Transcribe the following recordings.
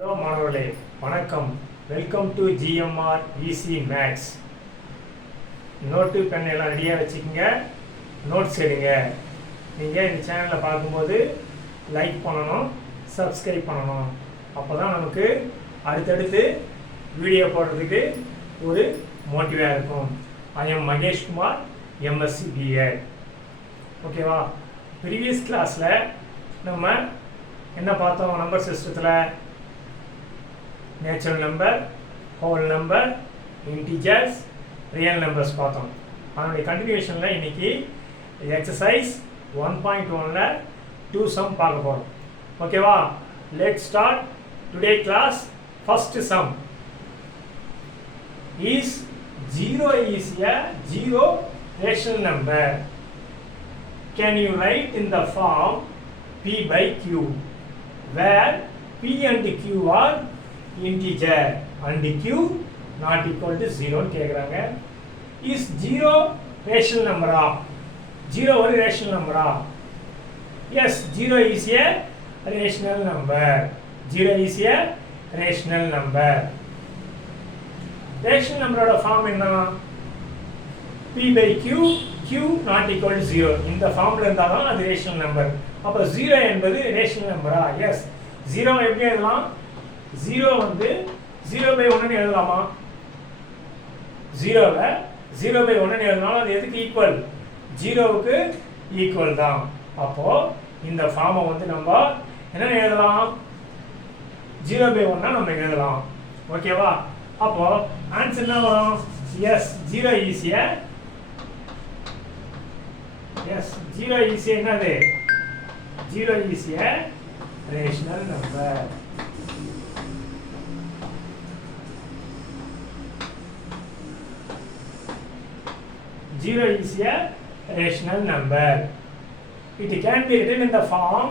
Hello மாணவர்களே, வணக்கம். Welcome to GMR easy maths. Note pen எல்லாம் ரெடியாக வச்சுக்கோங்க, நோட்ஸ் எடுங்க. நீங்கள் இந்த சேனலில் பார்க்கும்போது லைக் பண்ணணும், சப்ஸ்கிரைப் பண்ணணும். அப்போ தான் நமக்கு அடுத்தடுத்து வீடியோ போடுறதுக்கு ஒரு மோட்டிவாக இருக்கும். I am Mahesh Kumar, MSc BEd. ஓகேவா? ப்ரீவியஸ் கிளாஸில் நம்ம என்ன பார்த்தோம்? நம்பர் சிஸ்டத்தில் natural number, whole number, integers, real numbers பார்த்தோம். அதனுடைய கண்டினியூஷனில் இன்னைக்கு எக்ஸசைஸ் 1.1ல் 2 சம் பார்க்க போகிறோம். ஓகேவா? Let start today class. First sum is 0 is a zero rational number. Can you write in the form P by Q, where P and Q are integer and Q not equal to 0 கேக்குறாங்க. Is 0 rational number? 0 ஒரு rational number? Yes, 0 is a rational number. 0 is a rational number. Rational number ஓட form என்ன? P by Q, Q not equal to 0. இந்த ஃபார்ம்ல இருந்தா தான் அது rational number. அப்ப 0 என்பது rational number? Yes. 0 எப்படி எழுதலாம்? 0 வந்து 0 by 1 ன்னு எழுதலாமா? 0வை 0 by 1 ன்னு எழுதினாலும் அது எதுக்கு ஈக்குவல்? 0வுக்கு ஈக்குவல் தான். அப்போ இந்த ஃபார்மை வந்து நம்ம என்ன எழுதலாம்? 0 by 1 நம்ம எழுதலாம். ஓகேவா? அப்போ ஆன்சர் என்ன வரும்? Yes, 0 is a yes 0 is a என்னது? 0 is a rational number. Zero is a rational number. It can be written in the form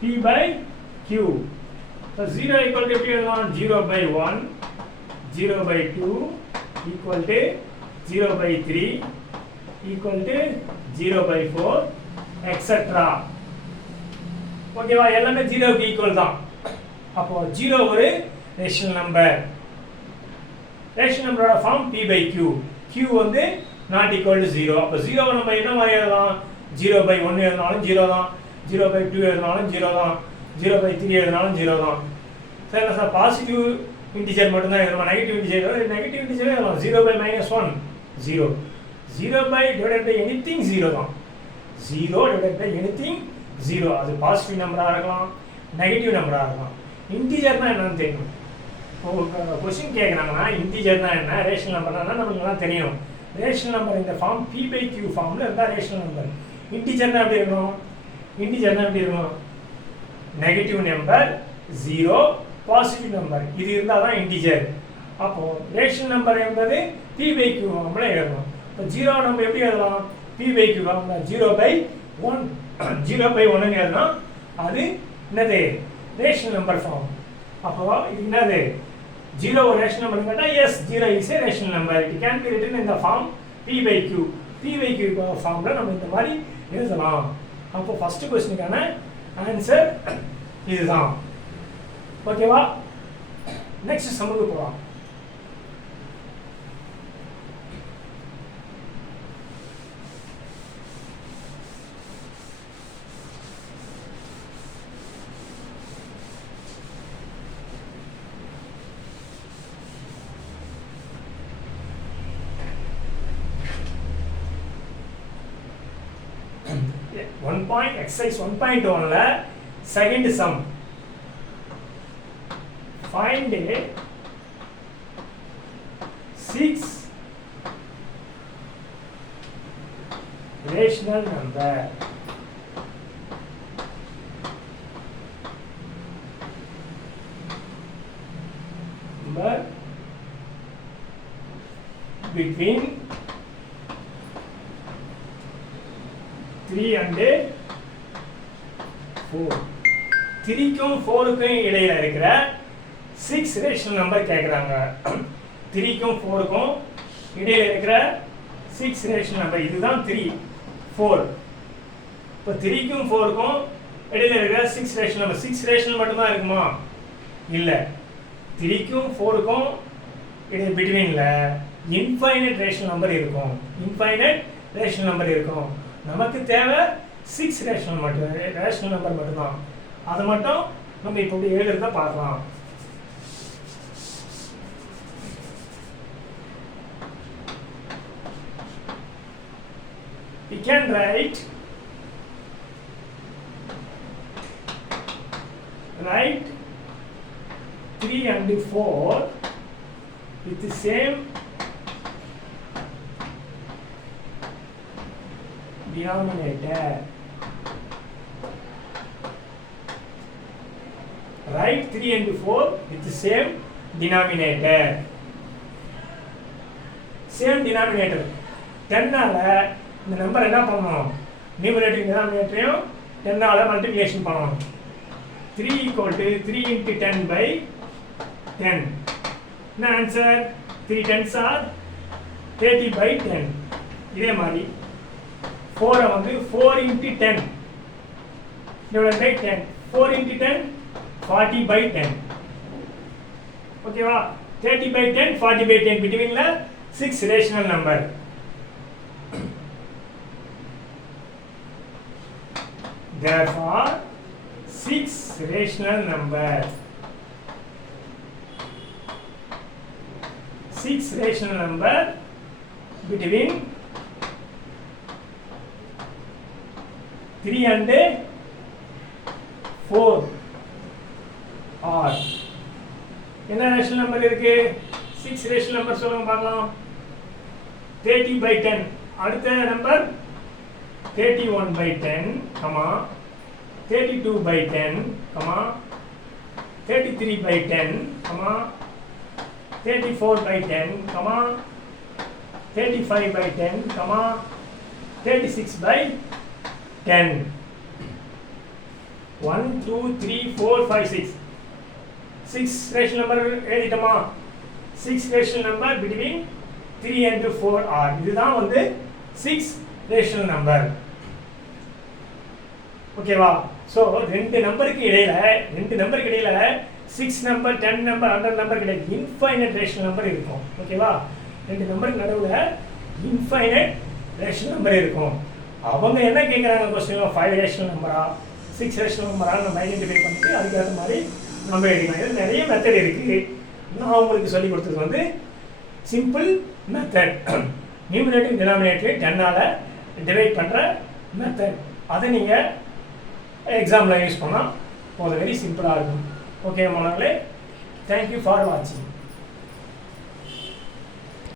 P by Q. So 0 equal to எப்படி எழுதலாம்? 0 by 1, 0 by 2 equal to 0 by 3 equal to 0 by 4 etc. ஓகேவா? எல்லாமே 0க்கு equal தான். அப்போ 0 ஒரு rational number. Rational நம்பரோட form P by Q. Q வந்து நாட் ஈக்குவல் டு 0. அப்போ 0 நம்ம என்ன மாதிரி எழுதலாம்? 0 by 1 எழுதினாலும் 0 தான், 0 by 2 எழுதினாலும் 0 தான், 0 by 3 எழுதினாலும் 0 தான். சார் என்ன சார் பாசிட்டிவ் இன்டிஜர் மட்டும் தான் எழுதணும், நெகட்டிவ் இன்டிஜர் எழுதலாம். 0 by -1 0. 0 by divided by anything 0 தான். 0 divided by anything 0. அது பாசிட்டிவ் நம்பராக இருக்கலாம், நெகட்டிவ் நம்பராக இருக்கலாம். இன்டிஜர்னா என்னன்னு தெரியும். கொஸ்டின் கேட்குறாங்கன்னா இன்டிஜர்னா என்ன, ரேஷனல் நம்பர்னா நமக்கு எல்லாம் தெரியும். ரேஷனல் நம்பர் இந்த ஃபார்ம் P by Q ஃபார்மில் இருந்தால் ரேஷனல் நம்பர். இன்டிஜர்னா எப்படி இருக்கணும்? இன்டிஜர்னா எப்படி இருக்கணும்? நெகட்டிவ் நம்பர், 0, பாசிட்டிவ் நம்பர், இது இருந்தால் தான் இன்டிஜர். அப்போ ரேஷனல் நம்பர் என்பது P by Q ஃபார்மில் எழுதணும். இப்போ 0 நம்ம எப்படி எழுதலாம்? P by Q ஃபார்ம்ல 0 by 1 0 by 1 ன்னு எழுதனா அது என்னது? Rational number form. அப்போ இது என்னது? 0 ஒரு ரேஷனல் நம்பர் கேட்டா yes, 0 is a rational number. It can be written in the form P by Q. P by Q ஃபார்ம்ல நம்ம இந்த மாதிரி எழுதலாம். அப்போ ஃபர்ஸ்ட் क्वेश्चनக்கான ஆன்சர் இதுதான். ஓகேவா? நெக்ஸ்ட் சம்முக்கு போலாம். Exercise 1.1ல second sum. Find a 6 rational number between 3 and 4. 3க்கும் 4க்கும் இடையில இருக்கிற 6 ரேஷனல் நம்பர் கேட்குறாங்க. 3க்கும் 4க்கும் இடையில இருக்கிற 6 ரேஷனல் நம்பர், இதுதான் 3 4. இப்போ 3க்கும் 4க்கும் இடையில இருக்கிற 6 ரேஷனல் நம்பர், 6 ரேஷனல் மட்டும்தான் இருக்குமா? இல்லை, 3க்கும் 4க்கும் இடையே பிட்வீனில் இன்ஃபைனைட் ரேஷனல் நம்பர் இருக்கும். இன்ஃபைனைட் ரேஷனல் நம்பர் இருக்கும். நமக்கு தேவை 6 ரேஷனல் நம்பர் மட்டும்தான். அதை மட்டும் நம்ம இப்போ இப்படி எழுதுறத பார்க்கலாம். We can write 3 and 4 with the same denominator. Write 3 and 4 with the same denominator. Same denominator. 10ஆல இந்த நம்பர் என்ன பண்ணணும்? நியூமரேட்டர் டினாமினேட்டரையும் 10ஆல மல்டிப்ளிகேஷன் பண்ணணும். 3 equal to 3 into 10 by 10. என்ன ஆன்சர்? 3 10s are 30 by 10. இதே மாதிரி 4 வந்து 4 into 10 divided by 10. 4 into 10 40 by 10. ஓகேவா? 30 by 10 40 by 10 between 6 rational number. Therefore 6 rational number. 6 rational number between 3 and 4 are. என்ன ரேஷனல் நம்பர் இருக்கு? 6 ரேஷனல் நம்பர் சொல்லுங்க பார்க்கலாம். 30 by 10. அடுத்த number 31 by 10, 32 by 10, 33 by 10, 34 by 10, 35 by 10, 36 by 10. 1 2 3 4 5 6. 6 rational number எழுதிட்டோமா? 6 rational number between 3 and 4 are. இதுதான் வந்து 6 rational number. ஓகேவா? So ரெண்டு நம்பருக்கு இடையில 6 நம்பர் 10 நம்பர் 100 நம்பர் கிடையாது. இன்ஃபைனைட் ரேஷனல் நம்பர் இருக்கும். ஓகேவா? ரெண்டு நம்பருக்கு நடுவில் இன்ஃபைனைட் ரேஷனல் நம்பர் இருக்கும். அவங்க என்ன கேட்குறாங்க கொஸ்டின்? 5 ரேஷனல் நம்பரா 6 ரேஷனல் நம்பரா நம்ம ஐடென்டிஃபை பண்ணிட்டு அதுக்கேற்ற மாதிரி நம்ம எடுக்கலாம். இது நிறைய மெத்தட் இருக்குது. நான் உங்களுக்கு சொல்லி கொடுத்தது வந்து சிம்பிள் மெத்தட். நியூமரேட்டர் டினாமினேட்டர் 10ஆல டிவைட் பண்ணுற மெத்தட். அதை நீங்கள் எக்ஸாமில் யூஸ் பண்ணால் போதும். வெரி சிம்பிளாக இருக்கும். ஓகே மாணவர்களே, தேங்க்யூ ஃபார் வாட்சிங்.